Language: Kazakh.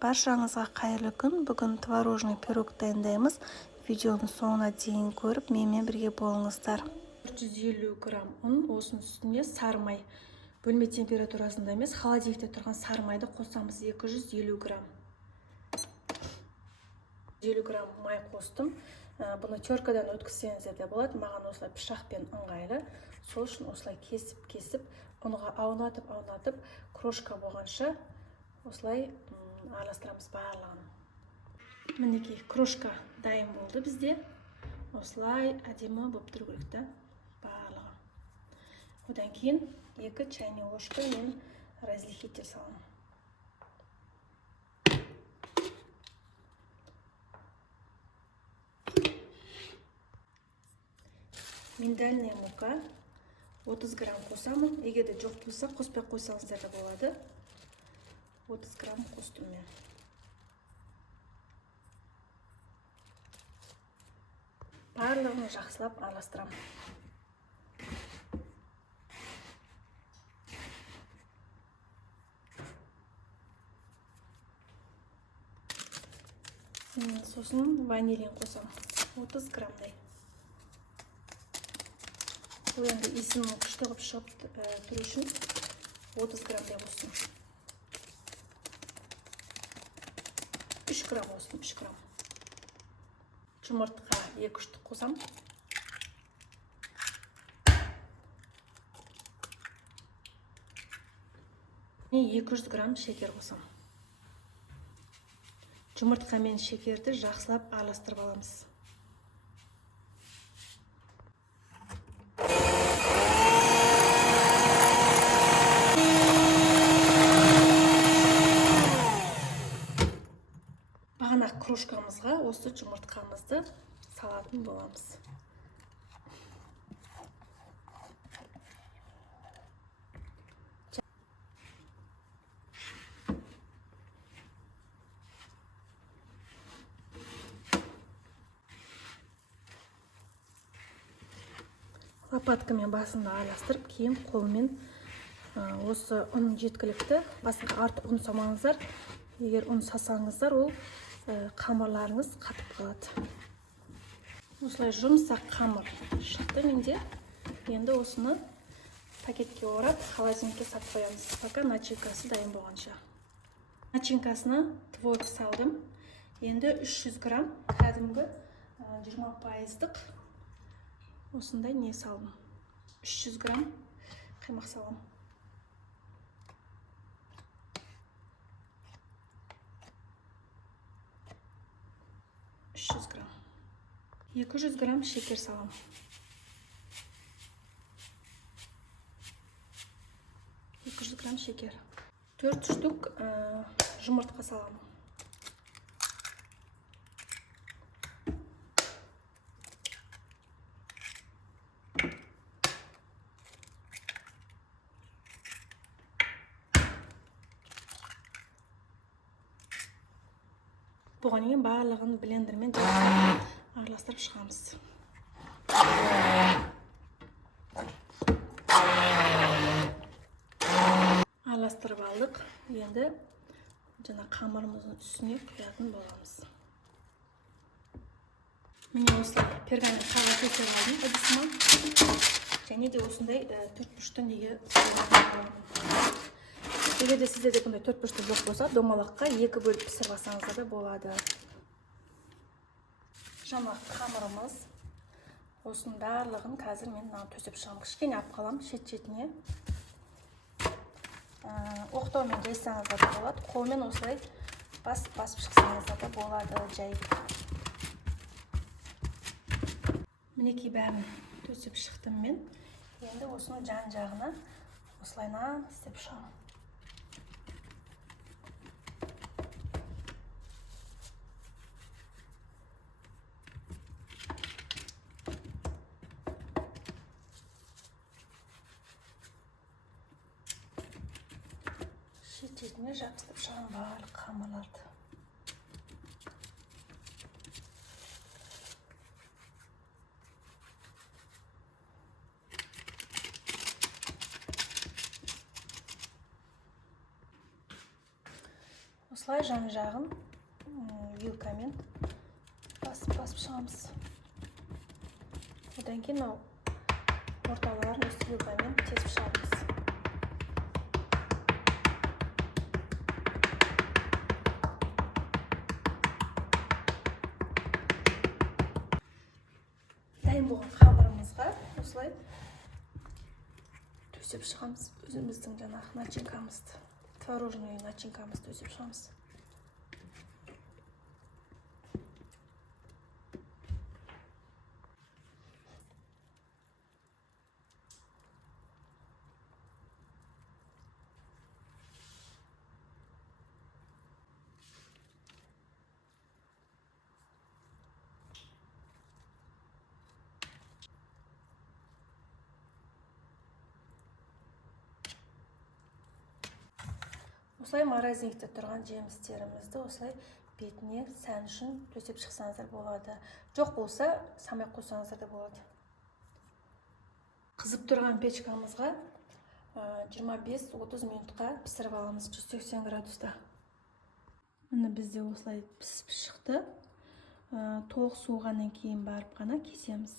Баршаңызға қайырлы күн. Бүгін творожный пирог дайындаймыз. Видеоны соңына дейін көріп, менімен бірге болыңыздар. 450 грамм ұн, осының үстіне сары май. Бөлме температурасында емес, холодильникте тұрған сары майды қосамыз. 250 грамм. 50 грамм май қостым. Бұны теркадан өткізсеңіздер де болады. Маған осылай пышақпен ыңғайлы. Сол үшін осылай кесіп, ұнға аунатып, крошка болғанша осылай араластырамыз барлығын. Мінекей, крошка дайын болды бізде. Осылай әдемі болып тұру керек та барлығы. Одан кейін 2 чайный ложка мен разрыхлитель саламын. Миндальная мука 30 грамм қосамын. Егер де жоқ болса, қоспай қойсаңыздар да болады. 30 грамм қостым мен. Барлығын жақсылап араластырамын. Сосын ванилин қосамын. 30 граммдай. Бұл енді иісінің күшті қып шығып тұру үшін 30 граммдай қостым. 3 грамм қостым, 3 грамм. Жұмыртқа 2 штук қосам. Мен 200 грамм шекер қосам. Жұмыртқа мен шекерді жақсылап араластырып аламыз. Бағана крошкамызға осы жұмыртқамызды салатын боламыз. Лопаткамен басында араластырып, кейін қолмен осы ұн жеткілікті. Басында артық ұн салмаңыздар. Егер ұн сасаңыздар, ол қамырларыңыз қатып қалады. Осылай жұмсақ қамыр шықты менде. Енді осыны пакетке орап, холодильникке салып қоямыз, пока начинкасы дайын болғанша. Начинкасына творог салдым. Енді 300 грамм кәдімгі 20%-дық осындай не салдым. 300 грамм қаймақ салам. Грамм. 200 грамм шекер салам. 200 грамм шекер. 4 штук жұмыртқа салам. Бұған кейін барлығын блендермен араластырып шығамыз. Араластырып алдық. Енді жаңа қамырымыздың үстіне құятын боламыз. Міне осылай пергамент қағаз көтеріп алдым ыдысыма. Және де осындай 4 бұрышты неге қойып. Егер де сіздерде бұндай 4 бұрышты жоқ болса, домалаққа 2 бөліп пісіріп алсаңыздар да болады. Жаңа қамырымыз. Осының барлығын қазір мен төсеп шығамын. Кішкене алып қалам шет-шетіне. Оқтаумен жайсаңыздар да болады. Қолмен осылай басып шықсаңыздар да болады жай. Мінекей бәрін төсеп шықтым мен. Енді осының жан-жағына осылайна істеп шығамын. Шет-шетіне жабыстырып шығамын барлық қамырларды. осылай жан жағын вилкамен басып шығамыз. Одан кейін орталарын осы вилкамен тесіп шығамыз. Дайын болған қамырымызға осылай төсеп шығамыз. Өзіміздің жаңағы начинкамызды, творожный начинкамызды төсеп шығамыз. Осылай морозилькте тұрған жемістерімізді осылай бетіне сән үшін төсеп шықсаңыздар болады. Жоқ болса, самай қойсаңыздар да болады. Қызып тұрған печкамызға 25-30 минутқа пісіріп аламыз 180 градуста. Міне бізде осылай пісіп шықты. Толық суығаннан кейін барып қана кесеміз.